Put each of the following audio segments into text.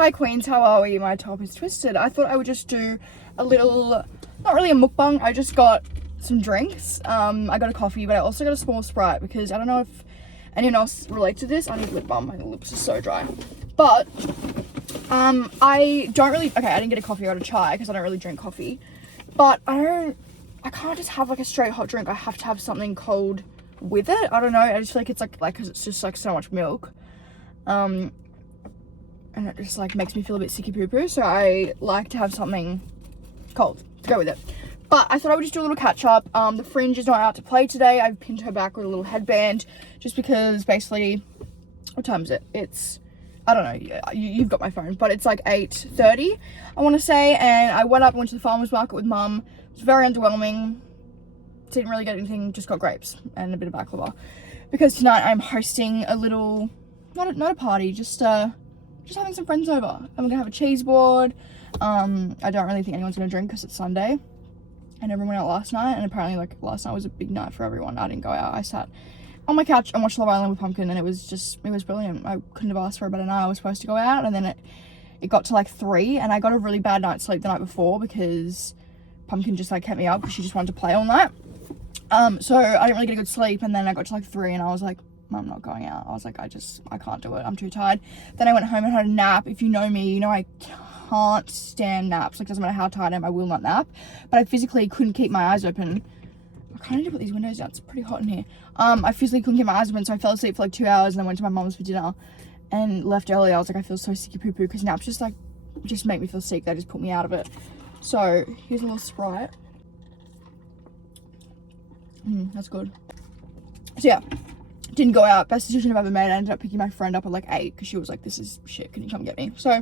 Hi Queens, how are we? My top is twisted. I thought I would just do a little, not really a mukbang, I just got some drinks. I got a coffee, but I also got a small Sprite because I don't know if anyone else relates to this. I need lip balm, my lips are so dry. But, I don't really, okay, I didn't get a coffee, I got a chai because I don't really drink coffee. But I can't just have like a straight hot drink. I have to have something cold with it. I don't know, I just feel like it's like cause it's just like so much milk. And it just like makes me feel a bit sicky poo poo, so I like to have something cold to go with it. But I thought I would just do a little catch up. The Fringe is not out to play today. I've pinned her back with a little headband just because basically, what time is it? It's, I don't know, you've got my phone, but it's like 8:30 I want to say, and I went to the farmer's market with mum. It was very underwhelming. Didn't really get anything, just got grapes and a bit of baklava, because tonight I'm hosting a little, not a party, just having some friends over, and we're gonna have a cheese board. I don't really think anyone's gonna drink because it's Sunday and everyone went out last night, and apparently like last night was a big night for everyone. I didn't go out. I sat on my couch and watched Love Island with Pumpkin, and it was brilliant. I couldn't have asked for a better night. I was supposed to go out, and then it got to like 3, and I got a really bad night's sleep the night before because Pumpkin just like kept me up because she just wanted to play all night. So I didn't really get a good sleep, and then I got to like 3 and I was like, I'm not going out. I was like, I can't do it. I'm too tired. Then I went home and had a nap. If you know me, you know I can't stand naps. Like, doesn't matter how tired I am, I will not nap. But I physically couldn't keep my eyes open. I kind of need to put these windows down. It's pretty hot in here. I physically couldn't keep my eyes open, so I fell asleep for like 2 hours and then went to my mum's for dinner and left early. I was like, I feel so sicky poo poo because naps just make me feel sick. They just put me out of it. So here's a little Sprite. That's good. So yeah, didn't go out. Best decision I've ever made. I ended up picking my friend up at like 8 because she was like, this is shit, can you come get me? So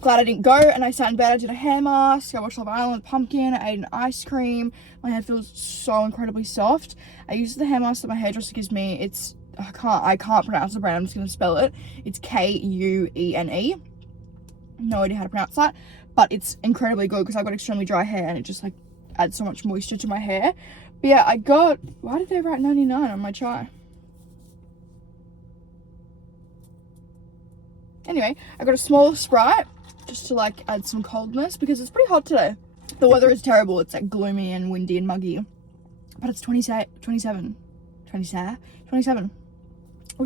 glad I didn't go, and I sat in bed. I did a hair mask, I watched Love Island with Pumpkin, I ate an ice cream. My hair feels so incredibly soft. I use the hair mask that my hairdresser gives me. It's, I can't pronounce the brand, I'm just gonna spell it. It's K-U-E-N-E. No idea how to pronounce that, but it's incredibly good because I've got extremely dry hair and it just like adds so much moisture to my hair. But yeah, I got, why did they write 99 on my chai? Anyway, I got a small Sprite just to like add some coldness because it's pretty hot today. The weather is terrible. It's like gloomy and windy and muggy, but it's 27, which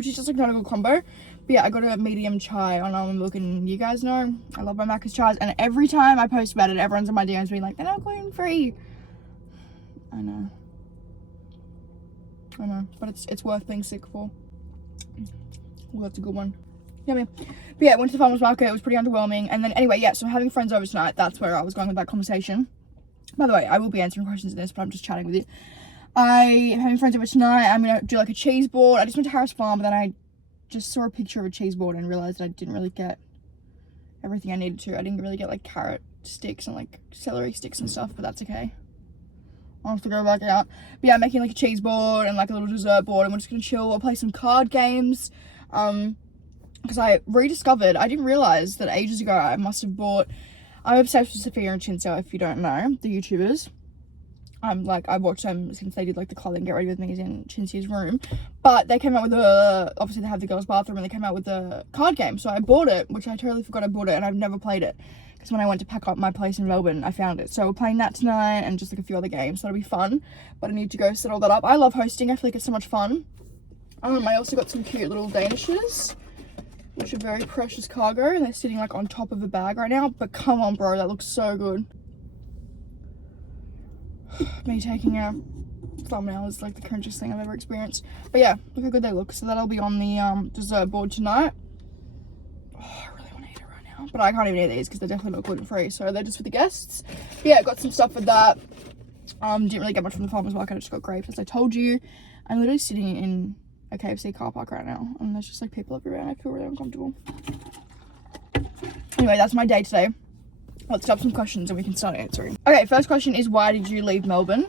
is just like not a good combo. But yeah, I got a medium chai on almond milk, and you guys know I love my Macca's chais, and every time I post about it, everyone's in my DMs being like, they're not gluten free. I know, but it's worth being sick for. Well, that's a good one. Yummy. But yeah, went to the farmer's market. It was pretty underwhelming. And then anyway, yeah, so having friends over tonight, that's where I was going with that conversation. By the way, I will be answering questions in this, but I'm just chatting with you. I am having friends over tonight. I'm gonna do like a cheese board. I just went to Harris Farm, but then I just saw a picture of a cheese board and realized I didn't really get everything I needed to. I didn't really get like carrot sticks and like celery sticks and stuff, but that's okay. I'll have to go back out. But yeah, I'm making like a cheese board and like a little dessert board, and we're just gonna chill. I'll play some card games. Because I rediscovered, I didn't realize that ages ago I must have bought, I'm obsessed with Sophia and Chinso, if you don't know, the YouTubers. I've watched them since they did like the clothing get ready with me in Chinsia's room. But they came out with obviously they have the girls' bathroom, and they came out with the card game. So I bought it, which I totally forgot I bought it, and I've never played it. Because when I went to pack up my place in Melbourne, I found it. So we're playing that tonight and just like a few other games. So that'll be fun. But I need to go set all that up. I love hosting, I feel like it's so much fun. I also got some cute little Danishes, which are very precious cargo, and they're sitting like on top of a bag right now. But come on, bro, that looks so good. Me taking a thumbnail is like the cringiest thing I've ever experienced. But yeah, look how good they look. So that'll be on the dessert board tonight. Oh, I really want to eat it right now, but I can't even eat these because they're definitely not gluten free, so they're just for the guests. But yeah, got some stuff with that. Didn't really get much from the farmer's market. I just got grapes, as I told you. I'm literally sitting in a KFC car park right now, and there's just like people everywhere, and I feel really uncomfortable. Anyway, that's my day today. Let's stop some questions and we can start answering. Okay, first question is, why did you leave Melbourne?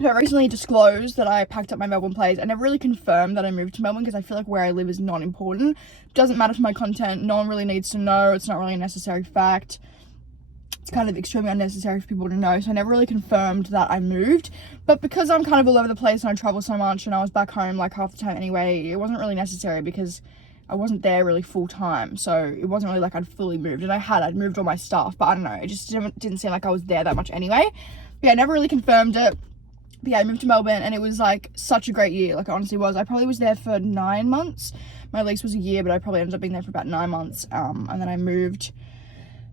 So I recently disclosed that I packed up my Melbourne place. I never really confirmed that I moved to Melbourne because I feel like where I live is not important. It doesn't matter for my content. No one really needs to know. It's not really a necessary fact. It's kind of extremely unnecessary for people to know, so I never really confirmed that I moved. But because I'm kind of all over the place and I travel so much and I was back home like half the time anyway, it wasn't really necessary because I wasn't there really full time, so it wasn't really like I'd fully moved, and I'd moved all my stuff, but I don't know, it just didn't seem like I was there that much anyway. But yeah, I never really confirmed it. But yeah, I moved to Melbourne, and it was like such a great year, like it honestly was. I probably was there for 9 months. My lease was a year, but I probably ended up being there for about 9 months, and then I moved.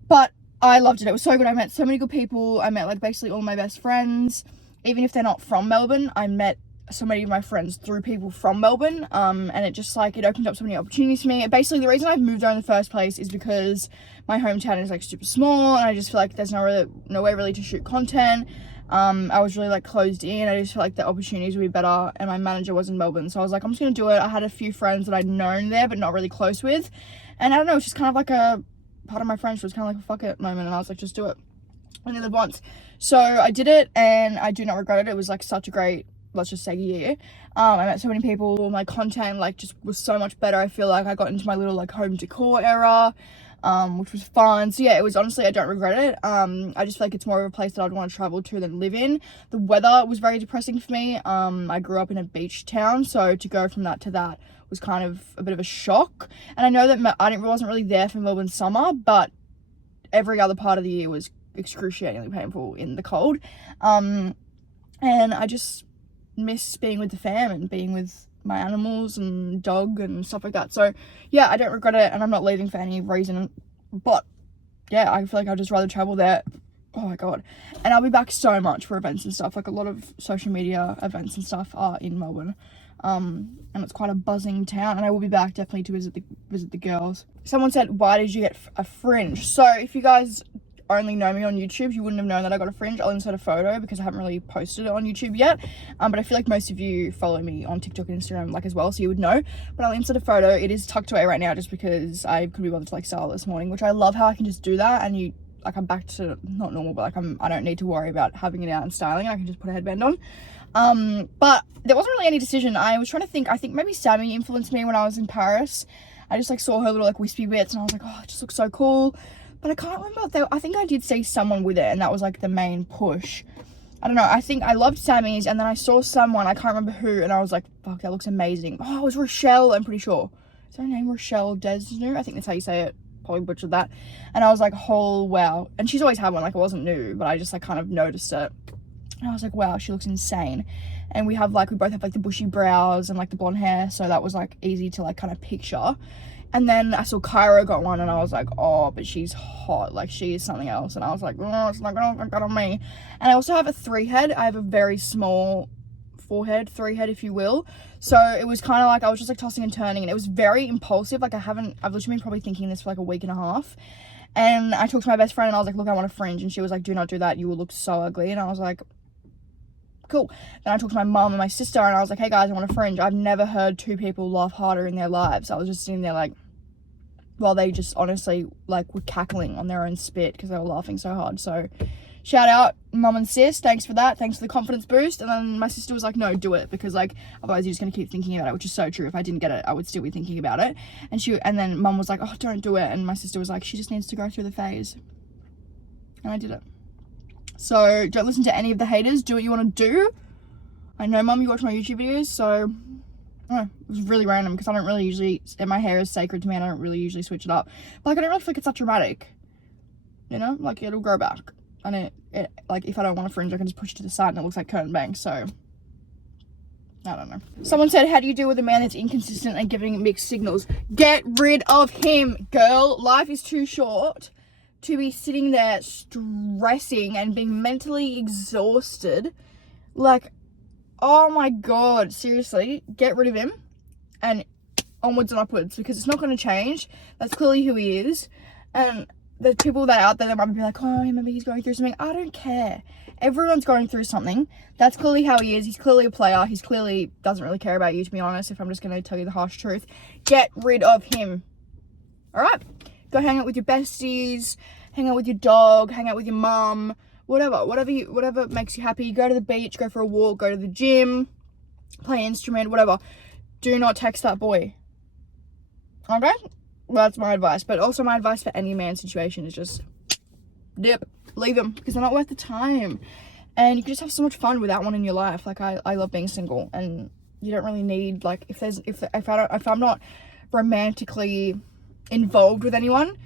But I loved it. It was so good. I met so many good people. I met like basically all my best friends, even if they're not from Melbourne. I met so many of my friends through people from Melbourne, and it just like, it opened up so many opportunities for me. Basically, the reason I moved there in the first place is because my hometown is like super small, and I just feel like there's no way really to shoot content. I was really like closed in. I just feel like the opportunities would be better, and my manager was in Melbourne, so I was like, I'm just gonna do it. I had a few friends that I'd known there but not really close with, and I don't know, it's just kind of like a part of my friendship was kind of like a fuck it moment, and I was like, just do it. I only live once, so I did it, and I do not regret it. It was like such a great, let's just say, year. I met so many people. My content like just was so much better. I feel like I got into my little like home decor era, which was fun. So yeah, it was, honestly, I don't regret it. I just feel like it's more of a place that I'd want to travel to than live in. The weather was very depressing for me. I grew up in a beach town, so to go from that to that was kind of a bit of a shock. And I know that I wasn't really there for Melbourne summer, but every other part of the year was excruciatingly painful in the cold. And I just miss being with the fam and being with my animals and dog and stuff like that. So yeah, I don't regret it, and I'm not leaving for any reason, but yeah, I feel like I'd just rather travel there. Oh my god. And I'll be back so much for events and stuff. Like a lot of social media events and stuff are in Melbourne, and it's quite a buzzing town, and I will be back definitely to visit the girls. Someone said, why did you get a fringe? So if you guys only know me on YouTube, you wouldn't have known that I got a fringe. I'll insert a photo because I haven't really posted it on YouTube yet, but I feel like most of you follow me on TikTok and Instagram like as well, so you would know. But I'll insert a photo. It is tucked away right now just because I could be bothered to like style it this morning, which I love how I can just do that, and I'm back to not normal, but like I don't need to worry about having it out and styling it. I can just put a headband on. But there wasn't really any decision. I was trying to think. I think maybe Sammy influenced me when I was in Paris. I just like saw her little like wispy bits, and I was like, oh, it just looks so cool. But I can't remember. I think I did see someone with it, and that was like the main push. I don't know. I think I loved Sammy's, and then I saw someone, I can't remember who, and I was like, fuck, that looks amazing. Oh, it was Rochelle, I'm pretty sure. Is her name Rochelle Desnu? I think that's how you say it. Probably butchered that. And I was like, oh, wow. And she's always had one, like it wasn't new, but I just like kind of noticed it. And I was like, wow, she looks insane. And we both have like the bushy brows and like the blonde hair, so that was like easy to like kind of picture. And then I saw Cairo got one, and I was like, oh, but she's hot. Like, she is something else. And I was like, oh, it's not gonna get on me. And I also have a 3-head. I have a very small 4-head, 3-head, if you will. So it was kind of like, I was just like tossing and turning, and it was very impulsive. Like, I've literally been probably thinking this for like a week and a half. And I talked to my best friend, and I was like, look, I want a fringe. And she was like, do not do that. You will look so ugly. And I was like, cool. Then I talked to my mum and my sister, and I was like, hey guys, I want a fringe. I've never heard 2 people laugh harder in their lives. I was just sitting there like, while they just honestly like were cackling on their own spit because they were laughing so hard. So shout out mum and sis, thanks for that, thanks for the confidence boost. And then my sister was like, no, do it, because like otherwise you're just gonna keep thinking about it, which is so true. If I didn't get it, I would still be thinking about it. And then mum was like, oh, don't do it. And my sister was like, she just needs to go through the phase. And I did it. So don't listen to any of the haters, do what you want to do. I know mum, you watch my YouTube videos, so it was really random because I don't really usually, and my hair is sacred to me, and I don't really usually switch it up. But like, I don't really feel like it's that dramatic, you know, like it'll grow back, and it like if I don't want a fringe, I can just push it to the side and it looks like curtain bangs. So I don't know. Someone said, how do you deal with a man that's inconsistent and giving mixed signals? Get rid of him, girl. Life is too short to be sitting there stressing and being mentally exhausted. Like, oh my god, seriously, get rid of him and onwards and upwards, because it's not going to change. That's clearly who he is. And there's people that out there that might be like, oh, maybe he's going through something. I don't care. Everyone's going through something. That's clearly how he is. He's clearly a player. He's clearly doesn't really care about you, to be honest, if I'm just going to tell you the harsh truth. Get rid of him. All right? Go hang out with your besties, hang out with your dog, hang out with your mum. Whatever makes you happy. Go to the beach, go for a walk, go to the gym, play an instrument, whatever. Do not text that boy. Okay? Well, that's my advice. But also my advice for any man situation is just dip. Leave them, because they're not worth the time. And you can just have so much fun without one in your life. Like, I love being single, and you don't really need, like, if I'm not romantically involved with anyone.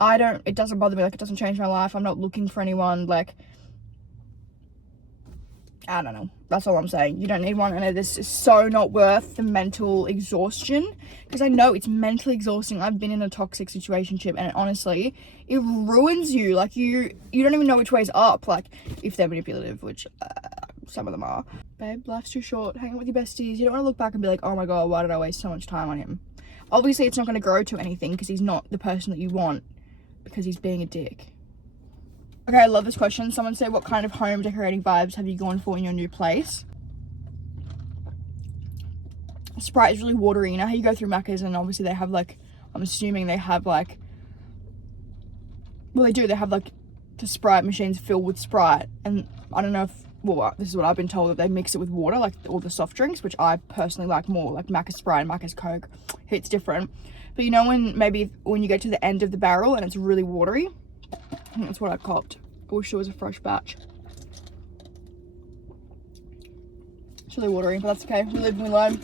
It doesn't bother me, like, it doesn't change my life. I'm not looking for anyone, like, I don't know. That's all I'm saying. You don't need one, and this is so not worth the mental exhaustion, because I know it's mentally exhausting. I've been in a toxic situationship, and honestly, it ruins you. Like, you don't even know which way's up, like, if they're manipulative, which some of them are. Babe, life's too short. Hang out with your besties. You don't want to look back and be like, oh my god, why did I waste so much time on him? Obviously, it's not going to grow to anything, because he's not the person that you want, because he's being a dick. Okay, I love this question. Someone said, what kind of home decorating vibes have you gone for in your new place? Sprite is really watery. You know how you go through Macca's and obviously they have, like, I'm assuming they have, like, well, they do. They have, like, the Sprite machines filled with Sprite. And I don't know if, well, this is what I've been told, that they mix it with water, like all the soft drinks, which I personally like more, like Macca's Sprite and Macca's Coke. It's different. But you know when you get to the end of the barrel and it's really watery? I think that's what I copped. I wish it was a fresh batch. It's really watery, but that's okay. We live and we learn.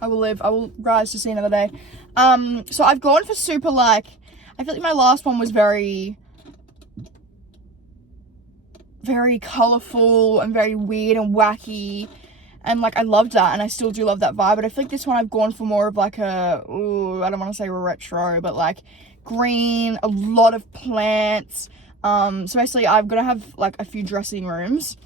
I will rise to see another day. So I've gone for super, like, I feel like my last one was very colourful and very weird and wacky. And, like, I loved that, and I still do love that vibe. But I feel like this one I've gone for more of, like, I don't want to say retro, but, like, green, a lot of plants. So basically I'm gonna have, like, a few dressing rooms.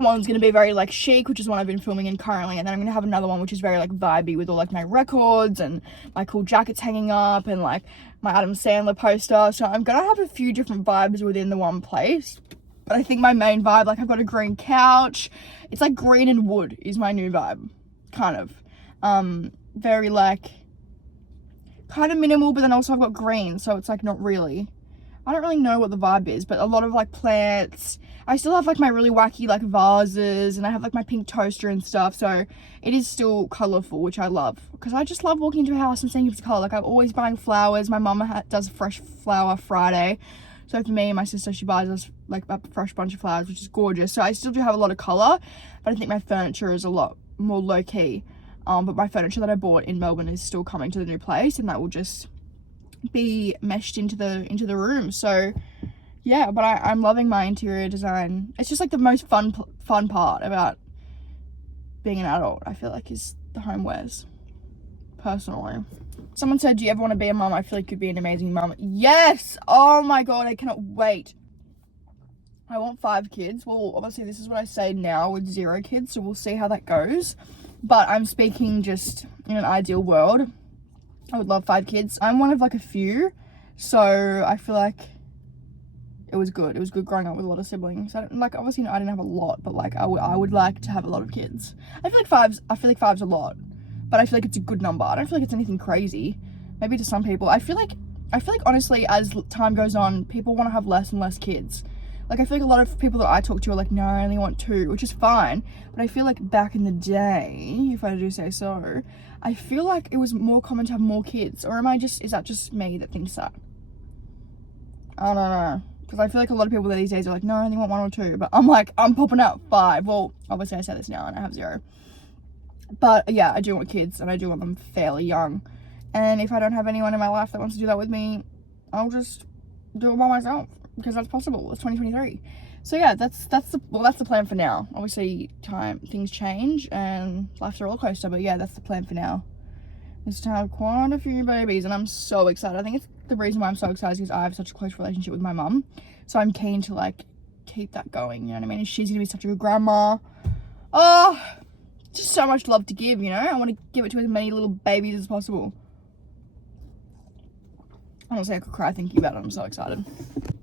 One's gonna be very, like, chic, which is one I've been filming in currently, and then I'm gonna have another one which is very, like, vibey with all, like, my records and my cool jackets hanging up and, like, my Adam Sandler poster. So I'm gonna have a few different vibes within the one place. But I think my main vibe, like, I've got a green couch. It's like green and wood is my new vibe, kind of. Very, like, kind of minimal, but then also I've got green, so it's, like, not really. I don't really know what the vibe is, but a lot of, like, plants. I still have, like, my really wacky, like, vases, and I have, like, my pink toaster and stuff, so it is still colourful, which I love, because I just love walking into a house and seeing it's colour. Like, I'm always buying flowers. My mum does Fresh Flower Friday, so for me and my sister, she buys us, like, a fresh bunch of flowers, which is gorgeous. So I still do have a lot of colour, but I think my furniture is a lot more low-key. But my furniture that I bought in Melbourne is still coming to the new place, and that will just be meshed into the room. So yeah, but I'm loving my interior design. It's just, like, the most fun part about being an adult, I feel like, is the homewares, personally. Someone said, do you ever want to be a mum? I feel like you'd be an amazing mum. Yes! Oh my god, I cannot wait. I want 5 kids. Well, obviously this is what I say now with 0 kids, so we'll see how that goes. But I'm speaking just in an ideal world. I would love 5 kids. I'm one of, like, a few, so I feel like it was good. It was good growing up with a lot of siblings. Obviously, I didn't have a lot, but, like, I would like to have a lot of kids. I feel like five's a lot, but I feel like it's a good number. I don't feel like it's anything crazy. Maybe to some people. I feel like honestly, as time goes on, people want to have less and less kids. Like, I feel like a lot of people that I talk to are like, no, I only want 2, which is fine. But I feel like back in the day, if I do say so, I feel like it was more common to have more kids. Or is that just me that thinks that? I don't know. Because I feel like a lot of people these days are like, no, I only want 1 or 2. But I'm like, I'm popping out 5. Well, obviously I say this now and I have 0. But yeah, I do want kids, and I do want them fairly young. And if I don't have anyone in my life that wants to do that with me, I'll just do it by myself, because that's possible. It's 2023. So yeah, that's the plan for now. Obviously, things change and life's a roller coaster, but yeah, that's the plan for now. Is to have quite a few babies, and I'm so excited. I think it's the reason why I'm so excited is because I have such a close relationship with my mum, so I'm keen to, like, keep that going. You know what I mean? And she's gonna be such a good grandma. Oh, just so much love to give. You know, I want to give it to as many little babies as possible. Honestly, I could cry thinking about it. I'm so excited.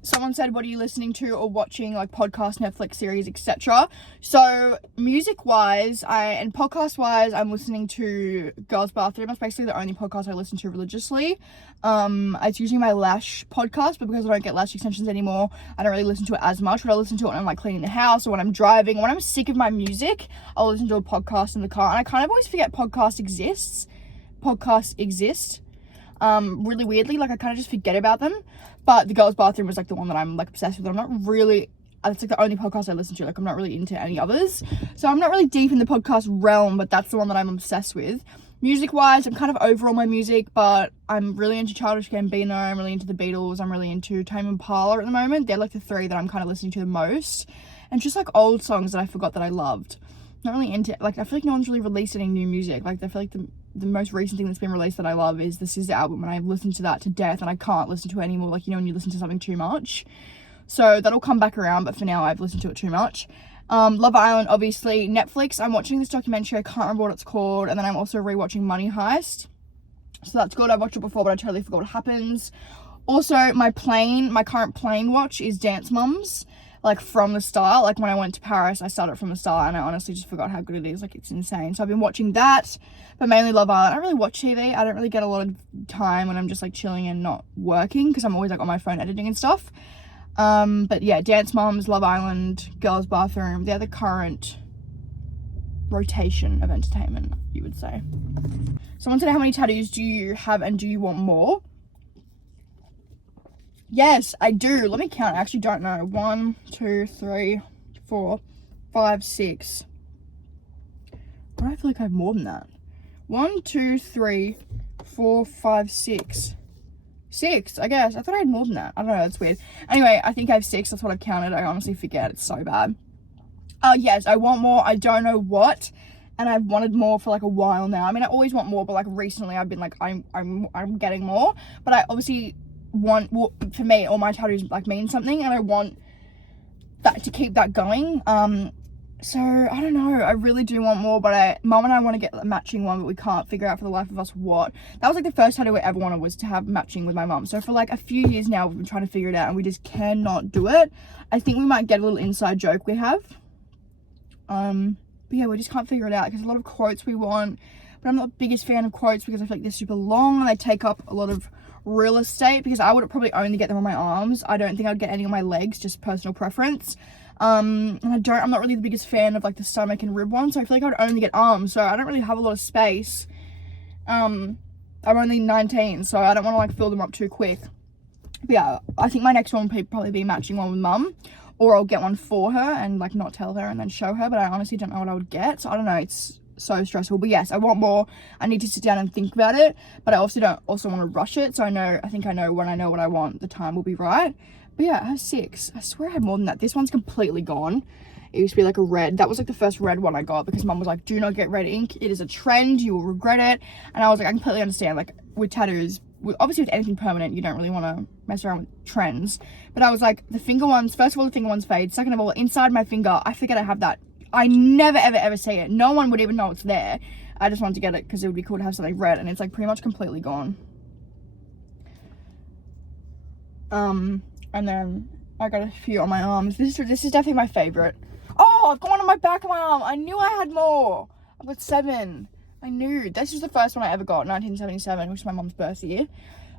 Someone said, what are you listening to or watching, like, podcast, Netflix series, etc. So music-wise and podcast-wise, I'm listening to Girls Bathroom. That's basically the only podcast I listen to religiously. It's usually my lash podcast, but because I don't get lash extensions anymore, I don't really listen to it as much. But I listen to it when I'm, like, cleaning the house or when I'm driving. When I'm sick of my music, I'll listen to a podcast in the car. And I kind of always forget podcasts exist. Really weirdly, like, I kind of just forget about them. But the Girls Bathroom was, like, the one that I'm, like, obsessed with. It's like the only podcast I listen to. Like, I'm not really into any others, so I'm not really deep in the podcast realm, but that's the one that I'm obsessed with. Music wise, I'm kind of over all my music, but I'm really into Childish Gambino, I'm really into the Beatles, I'm really into Tame Impala at the moment. They're like the 3 that I'm kind of listening to the most, and just like old songs that I forgot that I loved. Not really into, like, I feel like no one's really released any new music. Like, I feel like the most recent thing that's been released that I love is the SZA album, and I've listened to that to death, and I can't listen to it anymore. Like, you know when you listen to something too much. So that'll come back around, but for now I've listened to it too much. Love Island, obviously. Netflix, I'm watching this documentary, I can't remember what it's called, and then I'm also rewatching Money Heist. So that's good. I've watched it before, but I totally forgot what happens. Also, my current plane watch is Dance Moms, like from the start. Like when I went to Paris, I started from the start, and I honestly just forgot how good it is. Like, it's insane. So I've been watching that, but mainly Love Island. I don't really watch TV. I don't really get a lot of time when I'm just like chilling and not working, because I'm always like on my phone editing and stuff. But yeah, Dance Moms, Love Island, Girls Bathroom, they're the current rotation of entertainment, you would say. Someone said, how many tattoos do you have and do you want more? Yes, I do. Let me count. I actually don't know. 1, 2, 3, 4, 5, 6. Why do I feel like I have more than that? 1, 2, 3, 4, 5, 6. 6, I guess. I thought I had more than that. I don't know, that's weird. Anyway, I think I have 6. That's what I've counted. I honestly forget. It's so bad. Yes, I want more. I don't know what. And I've wanted more for like a while now. I mean, I always want more, but like recently I've been like, I'm getting more. But I obviously want, well, for me, all my tattoos like mean something, and I want that to keep that going. So I don't know, I really do want more, but Mum and I want to get a matching one, but we can't figure out for the life of us what. That was like the first tattoo I ever wanted, was to have matching with my mum. So for like a few years now we've been trying to figure it out, and we just cannot do it. I think we might get a little inside joke we have, but yeah, we just can't figure it out, because a lot of quotes we want, but I'm not the biggest fan of quotes because I feel like they're super long and they take up a lot of real estate, because I would probably only get them on my arms. I don't think I'd get any on my legs, just personal preference. And I'm not really the biggest fan of like the stomach and rib one, so I feel like I would only get arms, so I don't really have a lot of space. I'm only 19, so I don't want to like fill them up too quick. But yeah, I think my next one will probably be matching one with Mum, or I'll get one for her and like not tell her and then show her, but I honestly don't know what I would get, so I don't know, it's so stressful. But yes, I want more. I need to sit down and think about it, but I also don't want to rush it, so I think I know when I know what I want, the time will be right. But yeah, I have 6. I swear I had more than that. This one's completely gone. It used to be like a red. That was like the first red one I got, because Mum was like, do not get red ink. It is a trend. You will regret it. And I was like, I completely understand. Like with tattoos, obviously with anything permanent, you don't really want to mess around with trends. But I was like, the finger ones, first of all, the finger ones fade. Second of all, inside my finger, I forget I have that. I never, ever, ever see it. No one would even know it's there. I just wanted to get it because it would be cool to have something red, and it's like pretty much completely gone. And then I got a few on my arms. This is definitely my favorite. Oh, I've got one on my back of my arm. I knew I had more. I've got 7. I knew. This was the first one I ever got, 1977, which is my mom's birth year.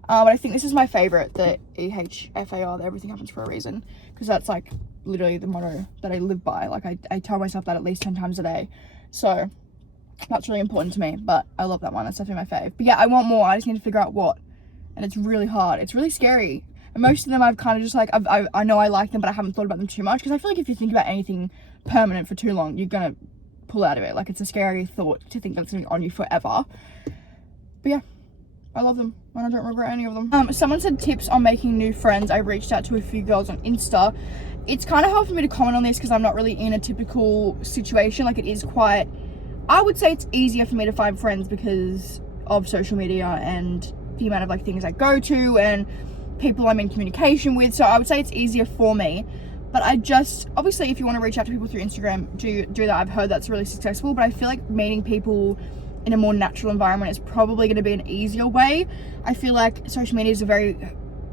But I think this is my favorite, the EHFAR, that everything happens for a reason. Because that's like literally the motto that I live by. Like I tell myself that at least 10 times a day. So that's really important to me. But I love that one. That's definitely my fave. But yeah, I want more. I just need to figure out what. And it's really hard. It's really scary. And most of them I've kind of just like, I know I like them, but I haven't thought about them too much. Because I feel like if you think about anything permanent for too long, you're going to pull out of it. Like, it's a scary thought to think that's going to be on you forever. But yeah, I love them. And I don't regret any of them. Someone said tips on making new friends. I reached out to a few girls on Insta. It's kind of hard for me to comment on this because I'm not really in a typical situation. Like, it is quite, I would say it's easier for me to find friends because of social media and the amount of like things I go to and people I'm in communication with. So I would say it's easier for me. But I just, obviously if you want to reach out to people through Instagram, do that. I've heard that's really successful, but I feel like meeting people in a more natural environment is probably going to be an easier way. I feel like social media is a very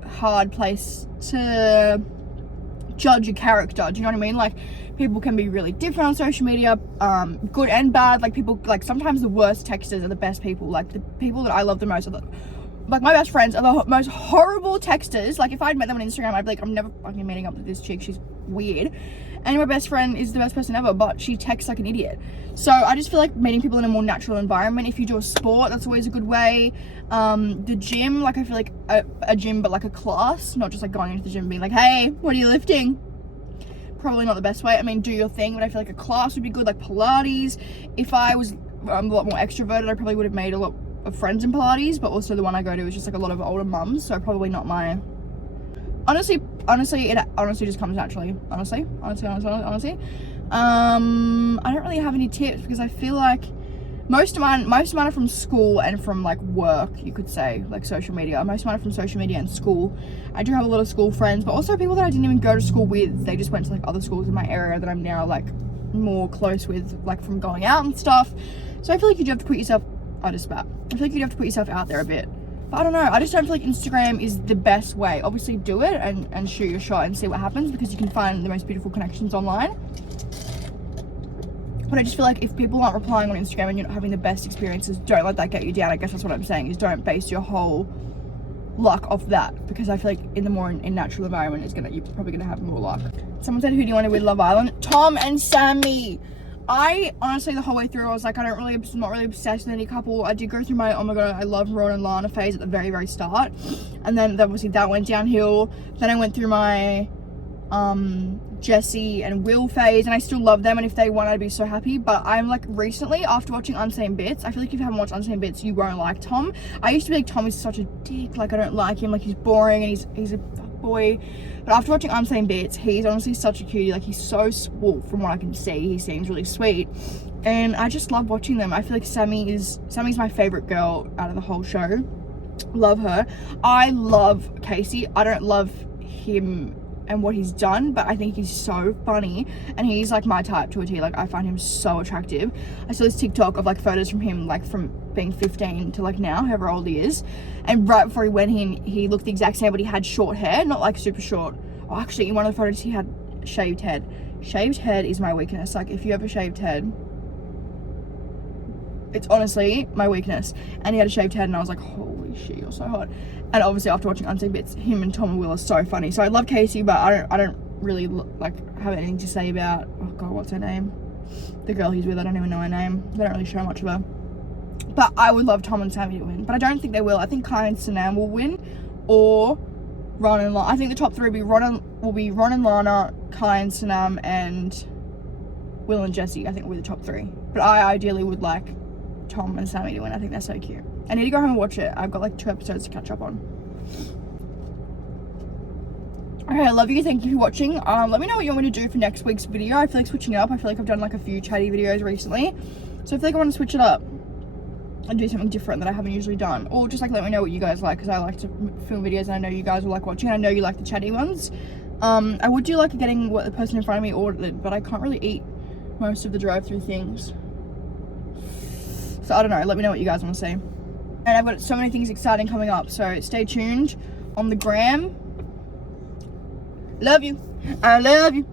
hard place to judge a character. Do you know what I mean? Like, people can be really different on social media, good and bad. Like, people, like, sometimes the worst texters are the best people. Like, the people that I love the most are like my best friends are the most horrible texters. Like, if I'd met them on Instagram, I'd be like, I'm never fucking meeting up with this chick, she's weird. And my best friend is the best person ever, but she texts like an idiot. So I just feel like meeting people in a more natural environment. If you do a sport, that's always a good way. The gym, like, I feel like a gym, but like a class, not just like going into the gym and being like, hey, what are you lifting? Probably not the best way. I mean, do your thing, but I feel like a class would be good, like Pilates. If I was I'm a lot more extroverted, I probably would have made a lot of friends in Pilates, but also the one I go to is just like a lot of older mums, so probably not my... Honestly, it honestly just comes naturally. Honestly. I don't really have any tips because I feel like most of mine are from school and from like work, you could say, like social media. Most of mine are from social media and school. I do have a lot of school friends, but also people that I didn't even go to school with. They just went to like other schools in my area that I'm now like more close with, like from going out and stuff. So I feel like you do have to put yourself, I feel like you have to put yourself out there a bit. But I don't know, I just don't feel like Instagram is the best way. Obviously do it and shoot your shot and see what happens, because you can find the most beautiful connections online. But I just feel like if people aren't replying on Instagram and you're not having the best experiences, don't let that get you down. I guess that's what I'm saying, is don't base your whole luck off that, because I feel like in the more in natural environment, you're probably gonna have more luck. Someone said, who do you want to win Love Island? Tom and Sammy. I honestly, the whole way through, I was like, I'm not really obsessed with any couple. I did go through my, oh my god, I love Ron and Lana phase at the very, very start. And then obviously that went downhill. Then I went through my Jesse and Will phase, and I still love them, and if they won I'd be so happy. But I'm like, recently, after watching Unseen Bits, I feel like if you haven't watched Unseen Bits, you won't like Tom. I used to be like, Tom is such a dick, like I don't like him, like he's boring and he's a boy. But after watching Unseen Bits, he's honestly such a cutie. Like he's so, well, from what I can see, he seems really sweet, and I just love watching them. I feel like Sammy's my favorite girl out of the whole show. Love her. I love Casey. I don't love him and what he's done, but I think he's so funny, and he's like my type to a T. Like I find him so attractive. I saw this TikTok of like photos from him, like from being 15 to like now, however old he is, and right before he went in, he looked the exact same, but he had short hair, not like super short. Oh, actually in one of the photos he had shaved head. Shaved head is my weakness. Like if you have a shaved head, it's honestly my weakness. And he had a shaved head, and I was like, holy shit, you're so hot. And obviously after watching Unseen Bits, him and Tom and Will are so funny. So I love Casey, but I don't really like have anything to say about, oh god, what's her name? The girl he's with, I don't even know her name. They don't really show much of her. But I would love Tom and Sammy to win, but I don't think they will. I think Kai and Sanam will win, or Ron and Lana. I think the top three will be Ron and Lana, Kai and Sanam, and Will and Jesse. I think will be the top three. But I ideally would like Tom and Sammy to win. I think they're so cute. I need to go home and watch it. I've got like 2 episodes to catch up on. Okay, I love you. Thank you for watching. Let me know what you want me to do for next week's video. I feel like switching it up. I feel like I've done like a few chatty videos recently, so I feel like I want to switch it up and do something different that I haven't usually done. Or just like let me know what you guys like, because I like to film videos and I know you guys will like watching. I know you like the chatty ones. I would do like getting what the person in front of me ordered, but I can't really eat most of the drive-through things. So I don't know, let me know what you guys want to see. And I've got so many things exciting coming up, so stay tuned on the gram. Love you. I love you.